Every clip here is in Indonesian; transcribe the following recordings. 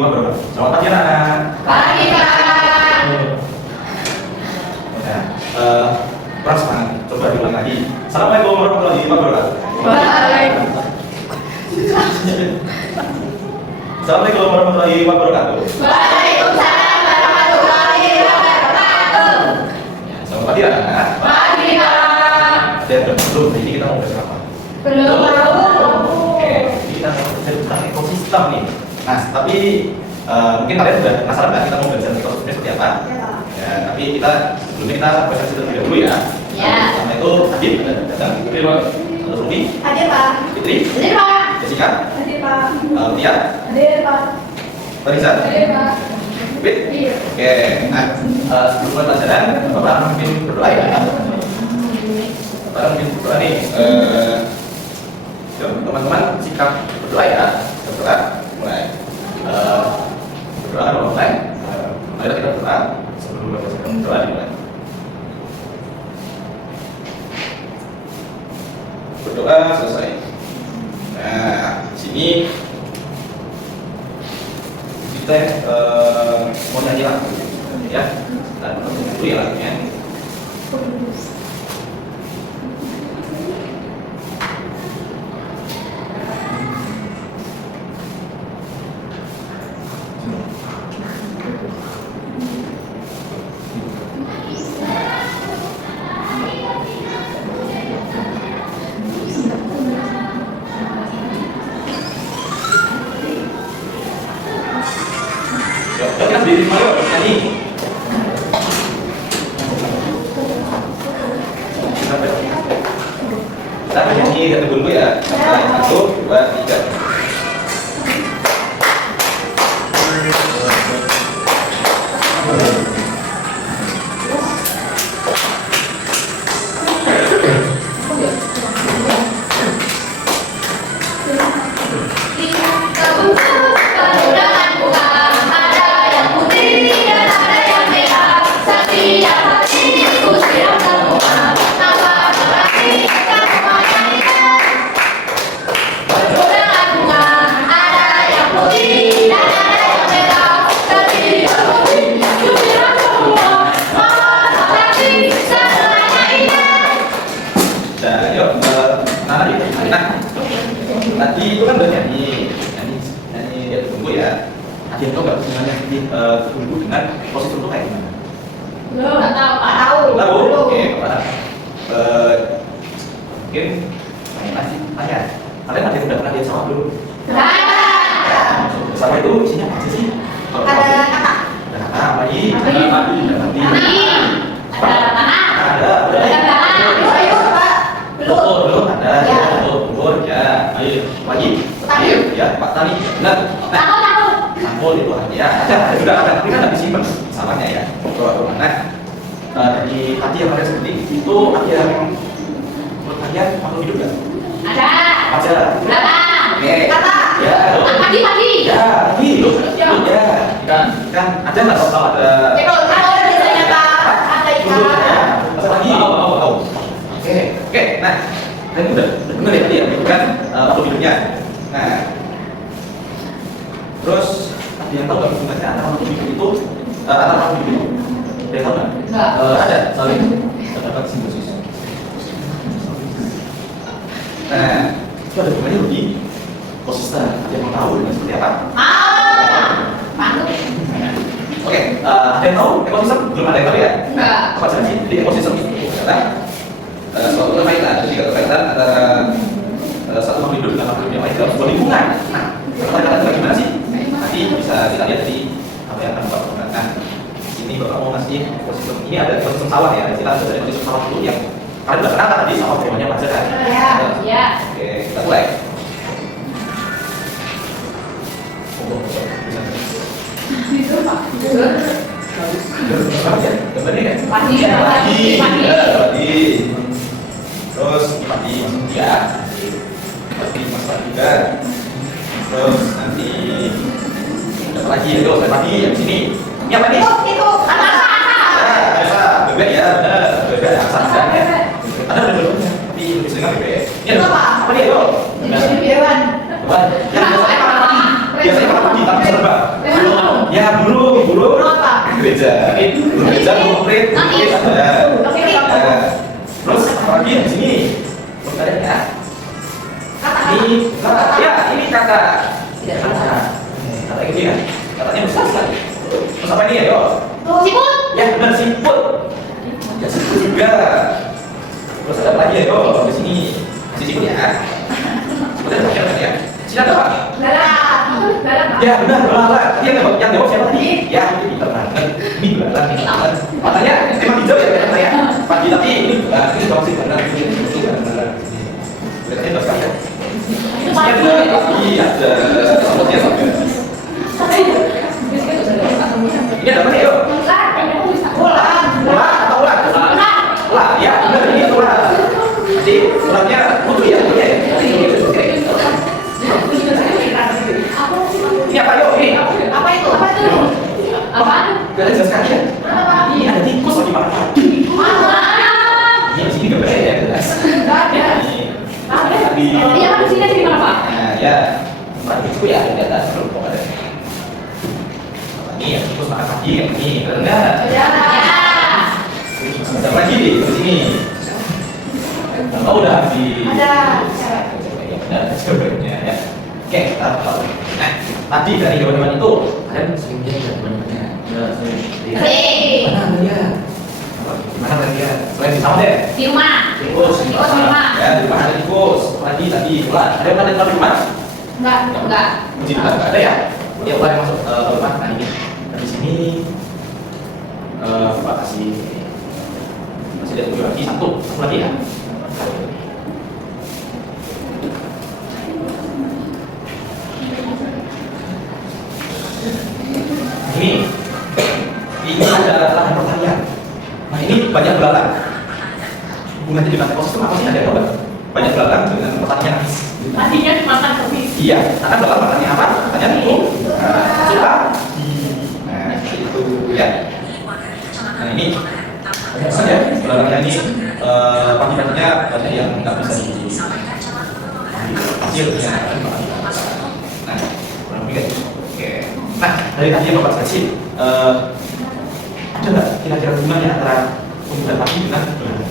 wabarakatuh. Selamat pagi anak. Pagi Pak. Kurang semangat. Coba diulang lagi. Assalamualaikum warahmatullahi wabarakatuh. Waalaikumsalam. Assalamualaikum warahmatullahi wabarakatuh. Waalaikumsalam warahmatullahi wabarakatuh. Selamat pagi anak. Pagi Pak. Dan belum. Ini kita mau belajar apa? Belum tahu. Oke, kita mau belajar tentang ekosistem nih. Nah, tapi mungkin kalian sudah penasaran nggak kita mau belajar ekosistemnya seperti apa? Ya, tapi sebelumnya kita presentasi terlebih dahulu ya. Ya. Pertama itu Adit datang. Lalu Ruby, Hadir Pak. Fitri, Hadir Pak. Jessica, Hadir Pak. Tia, Hadir Pak. Marisa, Hadir Pak. Fit. Iya. Oke, nah sebelum mulai pelajaran, Bapak mungkin berdoa ya. Bapak mungkin berdoa nih. Teman-teman sikap berdoa ya. Berdoa, mulai. Berdoa kalau mulai. Mari kita berdoa sebelum berdoa dimulai. Berdoa selesai. Nah, di sini kita mau nyanyi lagu ya. Kita nonton dulu ya lagunya. Yuk, kita berdiri semua yuk, nyanyi. Kita nyanyi, kita tunggu dulu ya. Sampai 1, 2, 3. Tadi itu kan udah nyanyi dia tunggu ya. Ada yang tahu nggak sebenarnya tunggu dengan posisi itu kayak gimana? Belum. Nggak tahu Pak. Tahu. Tahu? Oke, Bapak. Mungkin masih tanya. Kalian ada yang udah pernah lihat sawah belum? Sawah itu isinya apa sih? Ada kata. Ada kata, bayi, ada madu, ada mati. Ada tanah. Ada. Ayo Pak. Belum ada. Ya. Belum ya. Ayo, lagi. Tani. Ya, Pak Tani. Benar. Tahu. Sampul itu ya. Sudah ada. Tapi kan nggak disimpan salahnya ya. Kalau mana? Dari hati yang kalian seperti itu hati yang menurut kalian makhluk hidup nggak? Ada. Ada. Berapa? Oke. Kata. Ya. Pagi. Ya, lagi. Ya. Ya. Kan ada nggak total ada? Cekol. Ada biasanya Pak. Ada ikan. Ada lagi. Oke. Nah, kalian udah benar ya tadi ya, itu kan makhluk hidupnya. Nah, terus ada yang tahu nggak hubungannya antara makhluk hidup itu antara makhluk hidup itu? Ada yang tahu nggak? Nggak. Ada saling terdapat simbiosis. Nah, itu ada hubungannya lebih ekosistem. Ada yang mau tahu ini seperti apa? Mantuk. Oke, ada yang tahu ekosistem? Belum ada yang tahu ya? Nggak. Apa saja sih? Jadi ekosistem itu adalah suatu kaitan, jadi kaitan antara satu makhluk hidup dengan makhluk yang lain dalam sebuah lingkungan. Nah, kaitan itu bagaimana sih? Nanti bisa kita lihat dari apa yang akan Bapak kembangkan. Di sini Bapak mau ngasih ekosistem. Ini ada ekosistem sawah ya. Kita ada ekosistem sawah dulu yang kalian sudah kenal kan tadi sawah temanya apa aja kan? Iya. Oke, kita mulai. Itu Pak. Gambarnya ya? Padi. Terus padi masuk ya. Padi masak juga. Terus nanti ada lagi ya, padi yang sini. Ini apa nih? Itu Biasa, bebek ya, benar. Bebek asal ya. Ada bentuknya, tapi lebih sering bebek ya. Ini apa nih itu? Hewan. Biasanya pakai padi, tapi serba. gereja. Ini huruf gereja, konkret, ada. Terus apalagi di sini? Ada ya? Ini kata, ya ini kata. Kata ini ya, katanya besar sekali. Terus apa ini ya, yo? Siput. Ya benar siput. Ya siput juga. Terus ada apa lagi ya, yo? Di sini masih siput ya. Siput ada apa ya? Sini ada apa? Belalang. Ya benar, belalang. Yang jawab siapa tadi? Ya itu Peter banget. Ini belalang, ini belalang. Matanya emang hijau ya kata saya. Pagi tapi ini jawab sih benar. Itu benar. Kelihatannya jelas sekali ya. Iya, ada sambutnya sampai. Ini ada apa nih, yuk? Ular atau ular? Ular, ya benar ini ular. Jadi ularnya lucu ya, lucunya ya. Ini apa yuk? Ini Apa itu? Apa itu? Apa? gak ada jelas sekali ya. Ini ada tikus lagi makan. Mana? Ini di sini gak beda ya, jelas. Enggak ada. Di Iya kan di sini di mana, Pak? nah ya, itu ya di atas belum kok ada. Ini yang tikus makan kaki, yang ini enggak. Ya. Ada lagi di sini. Oh udah di. Ada. Ya benar, sebenarnya ya. Oke, kita tahu. Nah, tadi dari jawaban itu kalian sering lihat jawabannya. Ya, sering. Sering. Mana dia? Mana tadi ya? Selain di sama deh. Di rumah. Tikus, Tikus di rumah. ya di rumah ada tikus. Lagi tadi ular. Ada yang pernah di rumah? Enggak. Di rumah nggak ada ya? Ya ular yang masuk ke rumah. Nah ini di sini Pak kasih lihat dulu lagi satu lagi ya. Ini ada lahan pertanian. Nah ini banyak belalang. Hubungannya dengan ekosistem apa sih ada ya? Banyak belalang dengan pertanian. Matinya dimakan habis. Iya, karena belalang makannya apa? Pertanian itu suka. Nah itu ya. Nah ini banyak saja belalangnya ini pagi-paginya banyak yang nggak bisa di hasilnya. Nah kurang lebih kayak gitu. Oke. Nah dari tadi yang Bapak kasih ada nggak kira-kira hubungannya antara penggunaan pagi dengan belalang?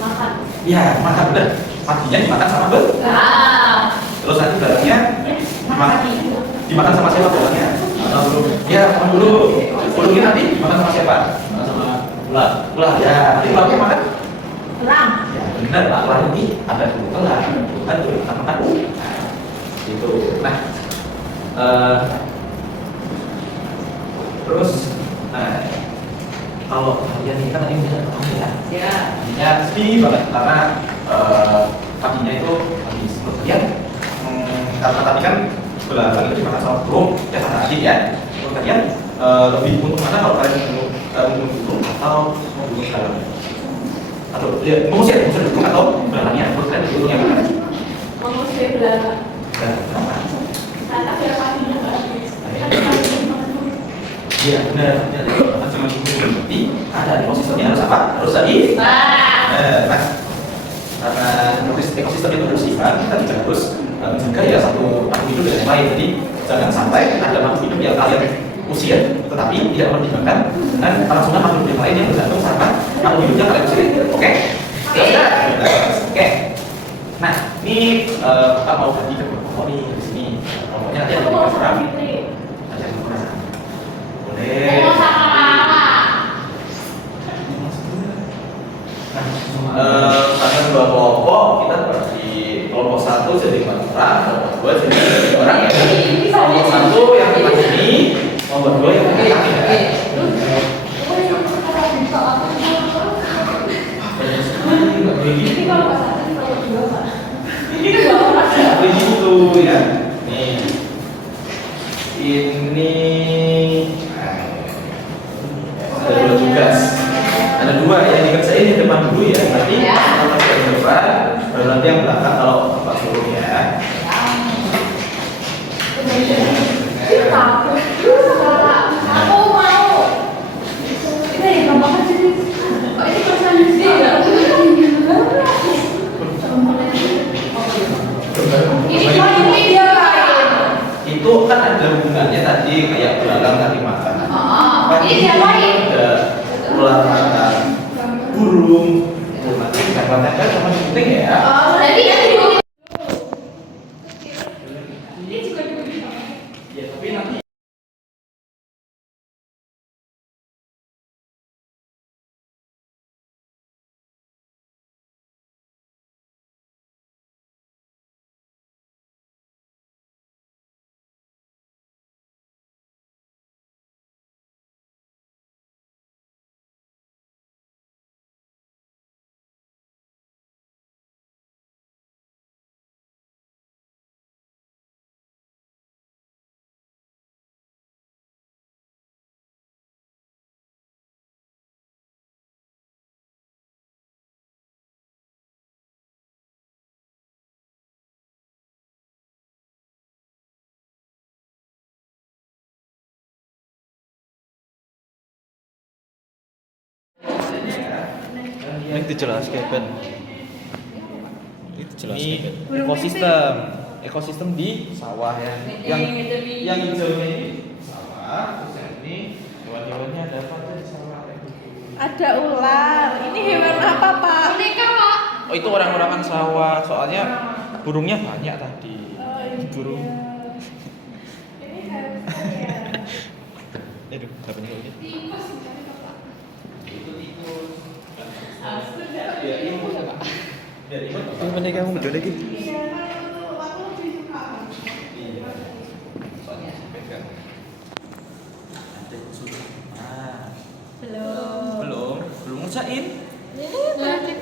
Makan. Iya, makan benar. Paginya dimakan sama terus nanti belalangnya dimakan sama siapa belalangnya? Ya, makan dulu. Burungnya nanti dimakan sama siapa? Sama ular. Ular ya. Nanti ularnya makan? Elang. Ya, benar. Ular ini ada ular. Bukan tuh makan. Itu. Nah, terus, kalau kalian ini kan tadi udah tahu ya. Ya. Paginya sedih banget karena paginya itu habis bepergian. Karena tadi kan belalang itu dimakan sama burung, ya karena adik ya. Menurut kalian lebih untung mana kalau kalian membunuh burung atau membunuh belalang? Atau ya, mengusir burung atau belalangnya? Menurut kalian burungnya mana? Mengusir belalang. Kenapa? Karena biar paginya nggak habis. Iya benar. Jadi cuma berarti ada ekosistemnya harus apa? Harus tadi. Nah, karena ekosistem itu bersifat, kita juga harus menjaga ya satu makhluk hidup dengan yang lain. Jadi jangan sampai ada makhluk hidup yang kalian usir, tetapi tidak mempertimbangkan dengan kelangsungan makhluk hidup yang lain yang bergantung sama makhluk hidup yang kalian usir. Oke? Oke. Nah, ini kita mau ganti ke kelompok nih di sini. Kelompoknya nanti ada beberapa orang. Ada yang mana? Boleh. Ada dua kelompok, kita bagi kelompok satu jadi 4 orang, kelompok 2 jadi 3 orang ya. Kelompok satu yang kita ini, kelompok 2 yang kita ini ya. Ini kalau pas satu kalau dua Pak. Ini Begitu ya. Nih, ini ada 2 tugas. Ada 2 yang dikerjain di depan dulu ya. Nanti kalau yang depan, baru nanti yang belakang kalau Bapak suruh ya. Aku mau. Ini gampang aja nih. Kok ini pesan di sini enggak? Ini dia lain. Itu kan ada hubungannya tadi kayak belalang tadi makan. Ini diapain? ada ular, burung, tempel-tempel sama penting ya. Oh, jadi yang di Ya tapi nanti Yang dijelaskan Ben. Itu jelas ini Ben. ekosistem di sawah yang hijaunya ini sawah, terus yang ini hewan-hewannya ada apa aja di sawah? Ada ular. Ini hewan apa, Pak? boneka, Pak. Oh itu orang-orangan sawah, soalnya burungnya banyak tadi. Oh, iya. Burung. Ini hamster ya. Aduh, gak banyak lagi. Tikus mencari Bapak. Itu tikus. Sudah. Biar imut. Biar imut. Ini mana kamu berdua lagi? Iya, aku lebih suka. Iya. Soalnya pegang. Ada sudah. Ah, belum ngerjain.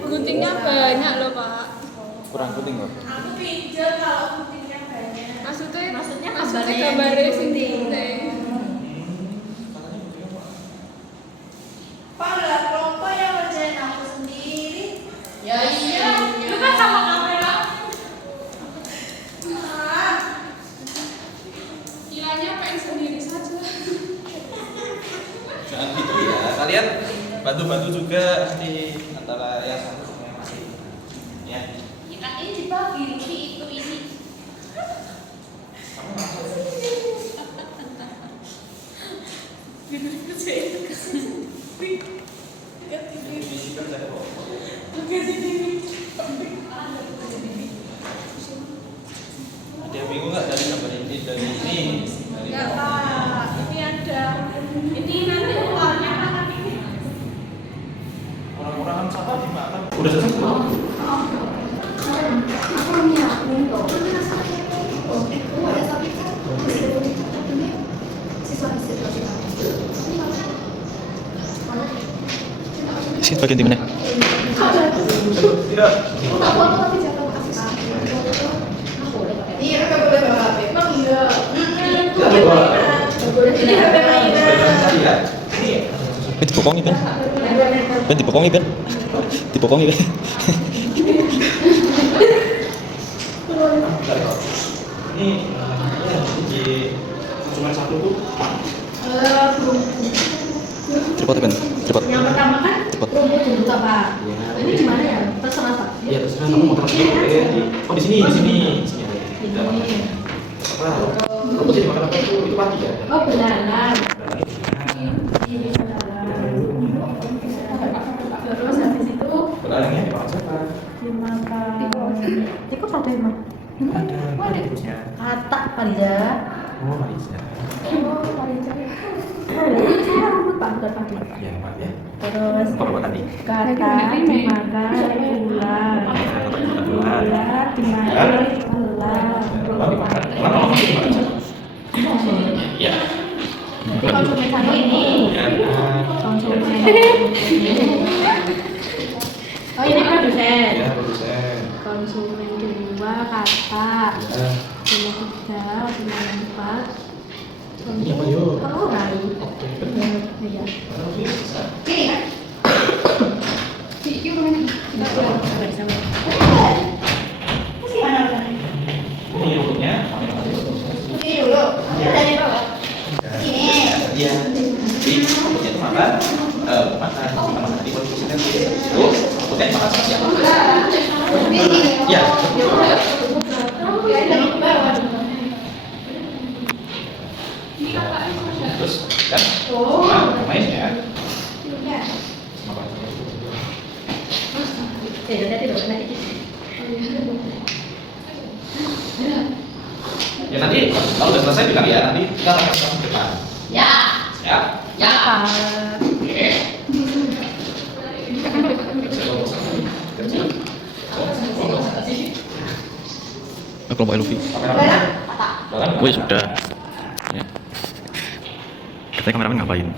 Guntingnya banyak loh, Pak. Kurang penting kok. Aku pinjol kalau guntingnya banyak. Maksudnya gambarnya gambarnya yang sing gunting. gunting. Pak, lah kelompok yang ngerjain aku sendiri. Ya iya, lu kan sama kamera. Ah, Kiranya pengen sendiri saja. Jangan gitu ya. Kalian bantu-bantu juga di antara yang satu sama yang lain. Ya. Ya kan ini dibagi ini. Kamu masuk. Disikat saya kok. Ada yang bingung nggak dari gambar ini dari ini? Dari enggak, Pak. Ini ada. Ini nanti ularnya akan ini. orang-orangan sawah dimakan. Udah selesai belum? Sini bagian di mana? Tidak. Iya, kakak boleh bawa HP. Bang, iya. Tidak boleh. Ini HP mainan. Iya. Ini. Ben dibokongi Ben. Ben dibokongi Ben. Dibokongi Ben. Ini di cuma satu tuh. Tripod Ben. Tripod. Yang pertama kan Tripod. rumput buka, Pak. Ini di mana ya? Terserah, Pak. Iya, terserah kamu mau taruh sini boleh. Oh, di sini ada. Ini. Apa? Rumputnya dimakan apa itu? Itu padi ya? Oh, benar. Nah, Ini benar. Terus habis itu belalangnya dimakan siapa? dimakan. Tikus ada emang. Ada tikusnya. Katak Parija. Oh, Marisa. Oh, Parija. Ini saya rumput Pak, bukan padi. Iya, Pak ya. Terus Apa tadi? katak dimakan ular. Ular dimakan ular. Ular dimakan. Ular apa masih dimakan siapa? Iya. Jadi konsumen satu ini. Ya. Konsumen. Oh, ini produsen. Ya, produsen. Konsumen kedua katak. Ya. Nomor tiga, nomor empat. Ini apa yuk? Oh, Rai. Oke. Iya. Iki mana? Ini rumputnya. Ini dulu. Dari bawah. Iya. Jadi rumputnya itu makan. Makan di posisinya itu. Rumputnya makan sama siapa? Iya. Terus kan? Oh. Sama main ya. Iya. Sama Hati-hati loh, nanti. ya nanti kalau udah selesai bilang ya, nanti kita akan ke depan. Ya. Ya. Ya. Oke. Kelompok Eluvi. Wih sudah. Ya. Katanya kameramen ngapain?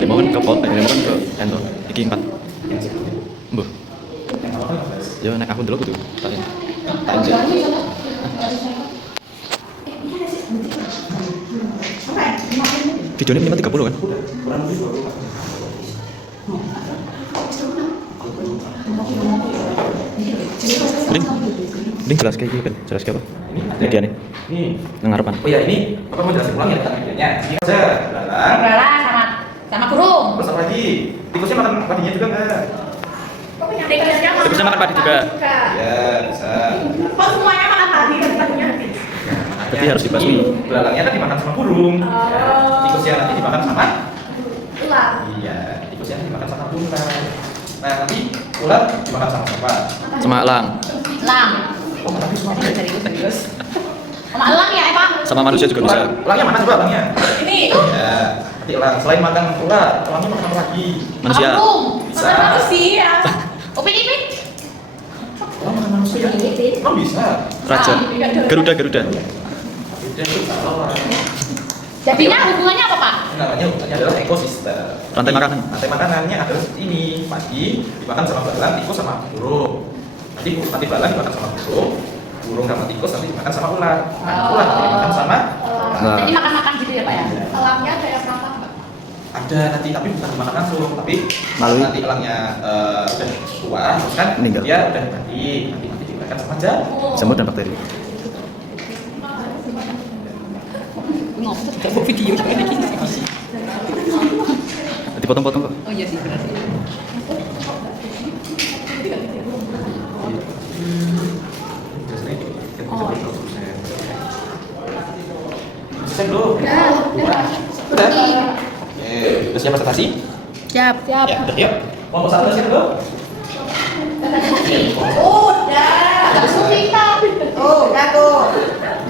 Demo kan ke pot, demo kan ke endor. Iki 4. Mbuh. Yo nek aku dulu kudu tak ini. Anjir. Videonya minimal 30 kan? Mending jelas kayak gini kan? Jelas kayak apa? Media nih, Ini. nang harapan. Oh ya ini, apa mau jelasin ulang ya tentang videonya? Ini aja, belalang. Belalang sama burung. Terus apa lagi? Tikusnya makan padinya juga nggak? Tikusnya makan padi juga. Ya bisa. Kok semuanya makan padi dan padinya habis? Berarti harus dibasmi. Belalangnya kan dimakan sama burung. Ya. Tikusnya nanti dimakan sama? Ular. Iya, tikusnya nanti dimakan sama ular. Nah nanti ular dimakan sama apa? Sama elang, Elang. Oh tapi semua serius. Sama elang ya, Pak? sama manusia juga bisa. Ulangnya mana coba ulangnya? Ini Ya, nanti ulang. Selain makan ular, ulangnya makan apa lagi? Manusia. Burung. Bisa. makan manusia. Upin Ipin. Ulang makan manusia. Oh bisa. Raja. Garuda. Dia itu kalau Jadinya hubungannya apa, Pak? namanya hubungannya adalah ekosistem. Rantai makanan. Rantai makanannya adalah ini padi dimakan sama belalang, tikus sama burung. Nanti belalang dimakan sama burung sama tikus nanti dimakan sama ular. Nah, ular nanti dimakan sama Nah. Jadi makan-makan gitu ya, Pak ya? Elangnya ada yang makan nggak? ada nanti tapi bukan dimakan langsung tapi Melalui- nanti elangnya udah tua terus kan Meninggal. dia udah mati nanti dimakan sama jamur. Semut dan bakteri. Ngomong tidak mau video kayak gini. Dipotong-potong kok. Oh iya sih, benar sih. Selesai belum? Udah. Oke, udah siap presentasi? Siap. Ya, udah yuk. Mau presentasi dulu? Udah. Langsung kita. Oh, udah tuh.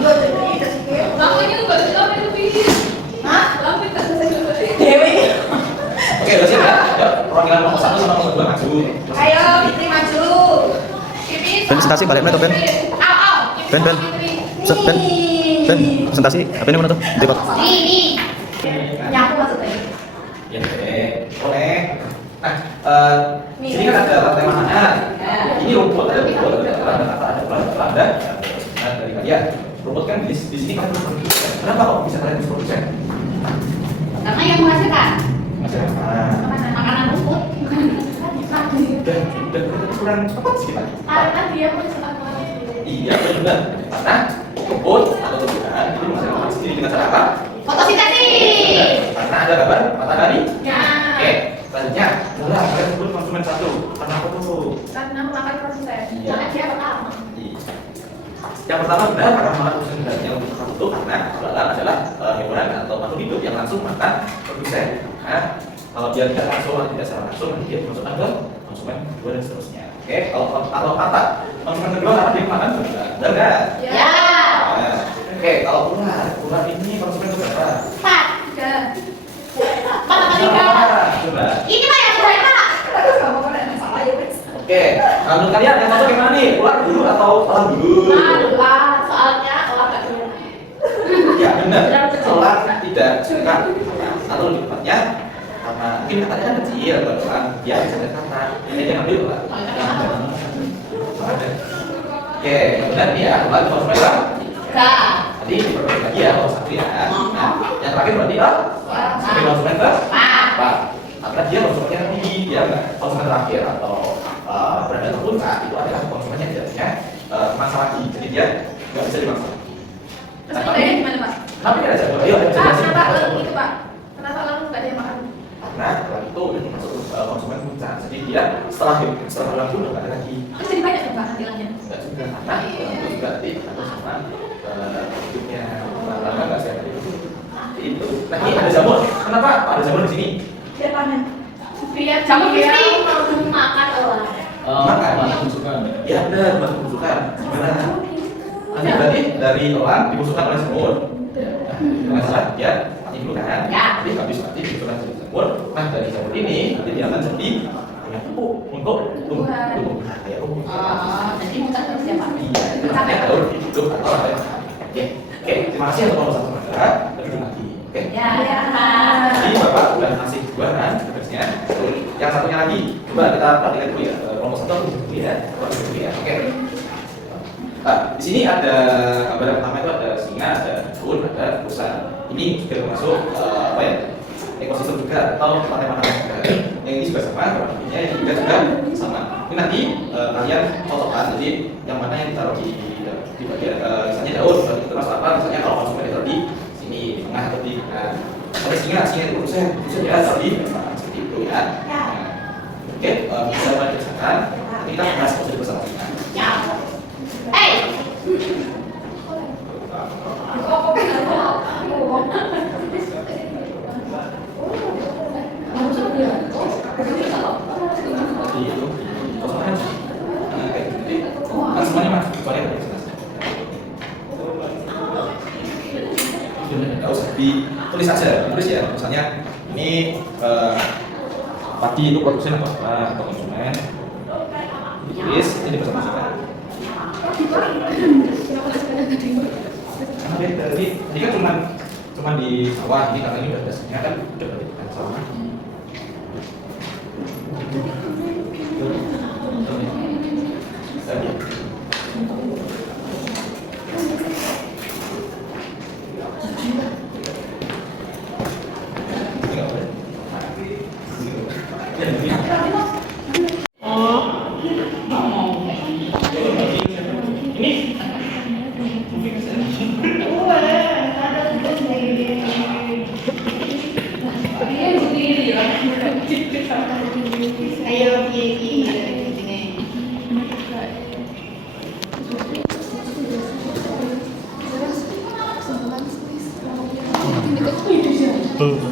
Belum jadi itu sih. Makanya lu baru tahu itu pilih. Hah? Lampu tak selesai. Dewi. Oke, udah siap ya? Yuk, perwakilan nomor 1 sama nomor 2 maju. Ayo, Fitri maju. Ben presentasi balik meneh to Ben. Au. Ben. Ben, presentasi. Apa ini mana tuh? Nanti Pak. Ini. Nyapu maksudnya. Ya, boleh. Nah, sini kan ada lantai makanan. Ini rumput, ada Belanda. Nah, dari kalian, rumput kan di sini kan produsen. Kenapa kok bisa kalian produsen? Karena yang menghasilkan Masih apa? makanan rumput. Dan kurang cepat sedikit lagi. Karena dia punya selama. Iya benar. Karena rumput atau tumbuhan itu menghasilkan sendiri dengan cara apa? Fotosintesis. Karena ada gambar matahari. Ya. Oke, selanjutnya adalah kalian sebut konsumen 1. Karena apa tuh? Karena memakan proses. Iya. Karena dia pertama. Yang pertama benar karena makan produsen dan yang satu karena belalang adalah hewan atau makhluk hidup yang langsung makan produsen. Nah, kalau dia tidak langsung atau tidak secara langsung nanti dia dimasukkan ke konsumen kedua dan seterusnya. Oke, kalau kata konsumen kedua karena dia makan benar enggak? Ya. Nah, oke, kalau ular ini konsumen keberapa? Pak. Tiga. Mana kali Coba. Ini mah yang berapa? Terus kamu kan ada masalah ya, Wes. Oke, menurut kalian yang masuk yang mana nih? Ular dulu atau elang dulu? Lah, soalnya olah gak dulu. Ya benar. Ular tidak suka atau lebih tepatnya karena mungkin katanya kan kecil atau elang dia bisa lihat kata ini dia ngambil ular. Oke, benar nih ya. Ular itu masuk ular. Enggak. Tadi diperbaiki lagi ya, kalau satu ya. Nah, yang terakhir berarti sebagai konsumen ke apa? Karena dia konsumennya tinggi, dia nggak konsumen terakhir atau berada terpuncak itu adalah konsumennya jadinya masalah lagi, jadi dia nggak bisa dimaksa. Terus bedanya gimana, Pak? Tapi kan ada ayo ada jelasin. Kenapa elang itu, Pak? Kenapa elang nggak ada yang makan? Karena elang itu udah masuk konsumen puncak, jadi dia setelah elang itu udah nggak ada lagi. Terus jadi banyak tuh, Pak, hasilnya. Nggak juga karena elang itu juga tidak ada sama hidupnya. Karena nggak sehat itu Nah ini ada jamur. Kenapa Pak ada jamur di sini? Biar panen. Biar jamur crispy. Makan orang. Makan. Ya benar, masuk pembusukan. Gimana? Nanti berarti dari elang dibusukkan oleh semut. Dengan salah ya, mati dulu kan? Ya. Nanti habis mati dibusukkan jadi semut. Nah dari semut ini nanti dia akan jadi kayak tepung untuk tumbuh. Nah kayak rumput. Jadi bukan siapa? Iya, sampai daun hidup atau apa ya? Oke, terima kasih untuk Bapak Saudara. Lebih lagi. Oke. Ya. Jadi Bapak udah ngasih dua kan tugasnya. Yang satunya lagi, coba kita perhatikan dulu ya. Kelompok satu dulu ya. Kelompok dulu ya. Oke. Nah, di sini ada gambar yang pertama itu ada singa, ada daun, ada rusa. Ini termasuk apa ya? Ekosistem juga atau tema-tema juga. Yang ini juga sama, ini yang juga sama. Ini nanti kalian fotokan, jadi yang mana yang ditaruh di bagian misalnya daun, berarti itu termasuk apa? Misalnya kalau konsumen ditaruh di sini, di tengah atau di kalau singa itu rusa ya taruh di seperti itu ya. Oke, bisa mulai dikerjakan. Nanti kita bahas proses bersama kita. Itu kosongan sih. Kayak gitu. Kan semuanya mas, semuanya dari sana. Nggak usah ditulis aja, tulis ya. Misalnya ini padi itu produsen atau konsumen. Ditulis, ini bersama-sama. Jadi ini kan cuma di sawah ini karena ini udah dasarnya kan udah berarti sama.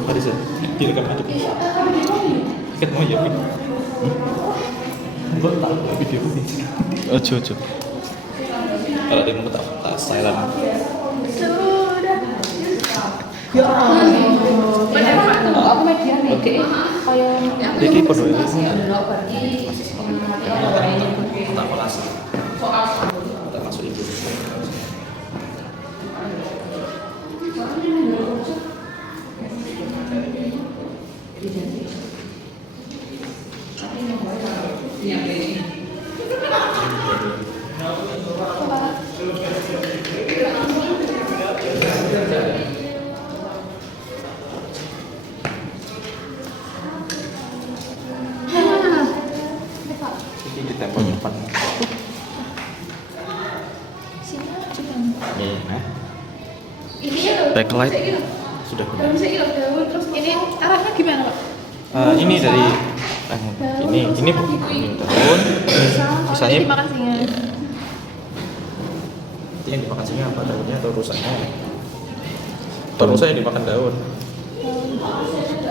Ada sih, direkam aja. Ikat mau ya, Gue tak video ini. Ojo. Kalau dia mau tak silent. Aku media nih. Kayak Iki podo ya. Tak kelas. Tak masuk itu. Ini ditempel depan. ini ya. Backlight Sudah. Daun saya daun terus ini arahnya gimana Pak? ini dari ini Bu. Ini daun. Misalnya dimakan singa. Itu yang dimakan singa apa daunnya atau rusaknya? Atau rusa yang dimakan daun.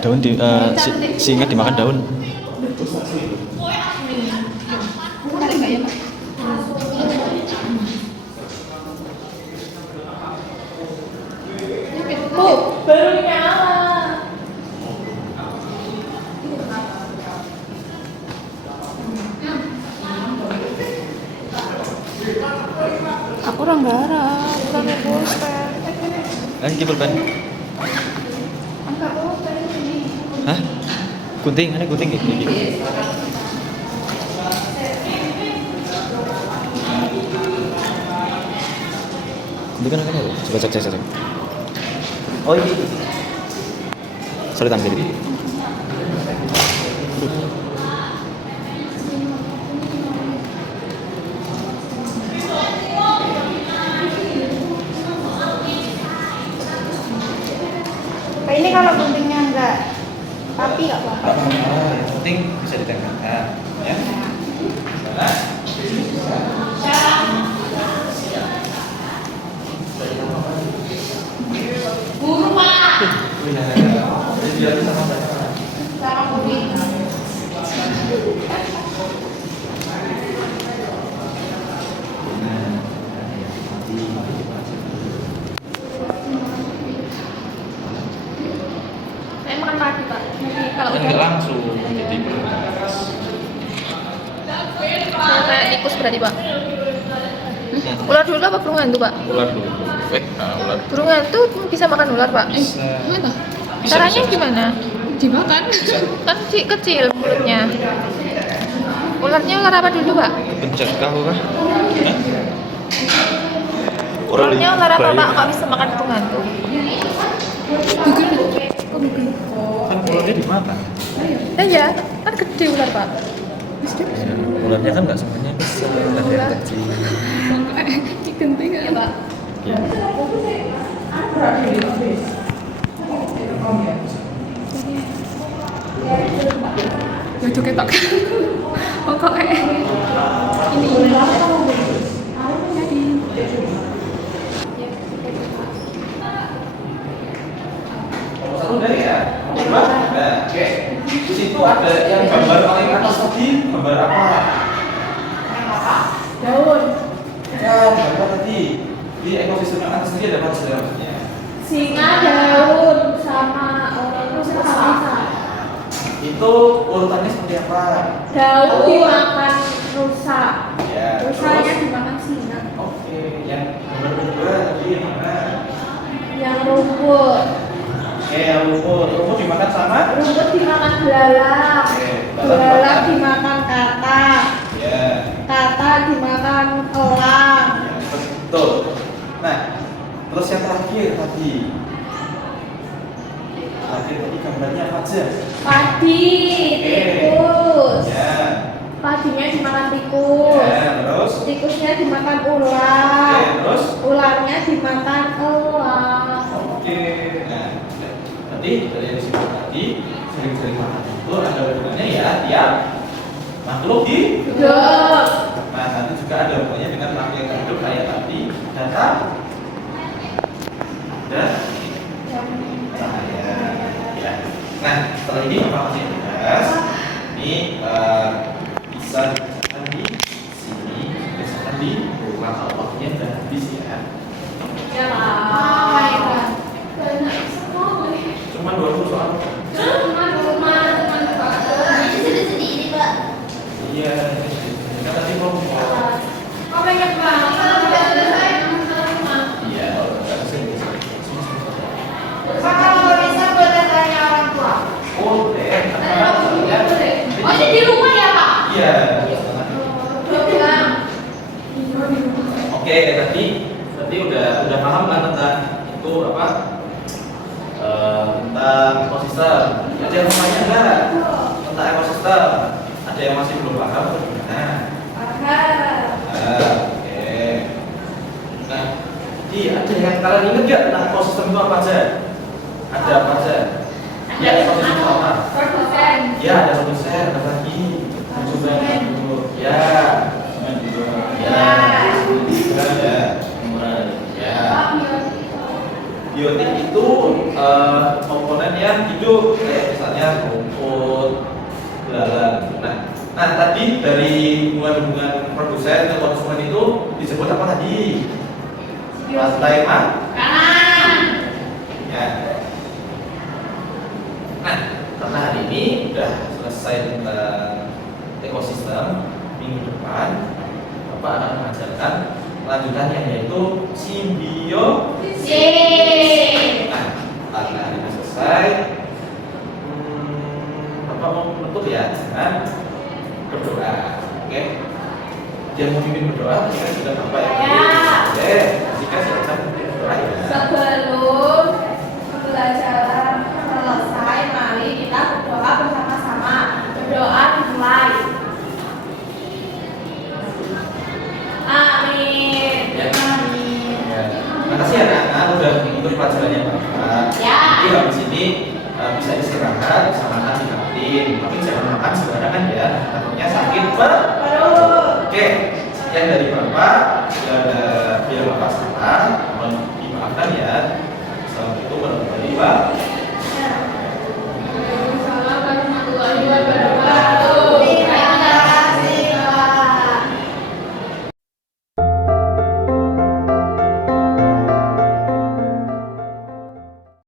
daun singa dimakan daun. Menarik nggak ya Pak? Baru nyala. Aku orang garap, bukan pulpen. Ini pulpen. Enggak pulpen ini. Hah? Gunting, ini gunting iki. Gunting kan apa? Coba cek. Oh ini. Solitan jadi. Pak ini kalau guntingnya enggak rapi nggak apa-apa. Yang penting bisa ditempelkan, ya. Guru Pak. Iya. Jadi biar bisa sama. Sama kuning. Saya makan pagi Pak. Nanti kalau Kan udah nggak langsung jadi saya kayak tikus berarti Pak. Ular dulu apa burung hantu Pak? ular dulu. Ular. Burung hantu bisa makan ular Pak? Bisa. Caranya gimana? Dimakan. Kan kecil mulutnya. Ularnya ular apa dulu Pak? Pencet kau kah? Ularnya ular apa Pak? Kok bisa makan burung hantu? Kan ularnya dimakan. Iya, kan gede ular Pak. Ya, ularnya kan nggak semuanya bisa. Ada yang kecil. Genting Iya Pak. Ya. Ya juga tak. Pokoknya ini. Nomor satu dari ya. Nomor dua. Nah, oke. Di situ ada yang gambar paling atas tadi, gambar apa? Daun. Ya, gambar tadi. Di ekosistem yang atas tadi ada apa sebenarnya? Singa, daun, sama rusa. Itu urutannya seperti apa? Daun dimakan rusa. Ya. Rusanya terus? dimakan singa. Oke, yang gambar kedua tadi yang mana? Yang rumput. Oke, yang rumput. Rumput dimakan sama? Rumput dimakan belalang. Oke, Belalang dimakan katak. Ya. Katak dimakan elang. Ya, betul. Nah, terus yang terakhir tadi. Terakhir tadi gambarnya apa aja? Padi, Oke. tikus. Ya. Padinya dimakan tikus. Ya, terus? Tikusnya dimakan Oke, ular. terus? Ularnya dimakan elang. Oke. Nah, tadi dari yang disebut tadi sering-sering makan itu ada hubungannya ya tiap makhluk hidup. Hidup. Nah, nanti juga ada hubungannya dengan makhluk yang hidup kayak tadi data dan cahaya. Ya. Nah, setelah ini Bapak masih bahas. Ini bisa dibacakan di sini, biasakan di rumah kalau waktunya sudah habis ya. Ya lah. Banyak sekali. Cuma 20 soal. Iya, kita tadi mau Kok banyak banget? iya, kalau nggak sini. Pak, kalau bisa boleh tanya orang tua. Oh, deh. Oh, ini di rumah ya Pak? Iya. Pulang. Oke, tadi udah paham kan tentang itu apa? Tentang ekosistem. Ada yang mau tanya nggak tentang ekosistem? Ada yang masih belum paham atau gimana? Oke. Nah, ada yang kalian ingat nggak tentang ekosistem itu apa aja? Ada apa aja? Ya, ekosistem itu apa? Produsen. Ya, ada produsen, ada lagi. Coba dulu. Ya, ya, ya, ya. Biotik itu komponen yang hidup, kayak misalnya rumput, belalang. Nah, tadi dari hubungan produsen ke konsumen itu disebut apa tadi? Rantai Kanan. ya. Nah, karena hari ini udah selesai tentang ekosistem, minggu depan Bapak akan mengajarkan lanjutannya yaitu simbiosis. Nah, karena hari ini selesai, Bapak mau menutup ya dengan berdoa, oke? Dia mau pimpin berdoa, saya sudah Bapak ya. Oke, jika silakan berdoa ya. Sebelum pembelajaran selesai, mari kita berdoa bersama-sama. Berdoa dimulai. Amin. Ya. Amin. Ya. Makasih ya anak-anak udah ikut pelajarannya Bapak. Ya. Jadi habis ini bisa istirahat, bisa makan di kantin. Tapi jangan makan sembarangan ya, takutnya sakit perut. Oke, sekian dari Bapak. Jika ada biar Bapak salah, mohon dimaafkan ya. Assalamualaikum warahmatullahi wabarakatuh.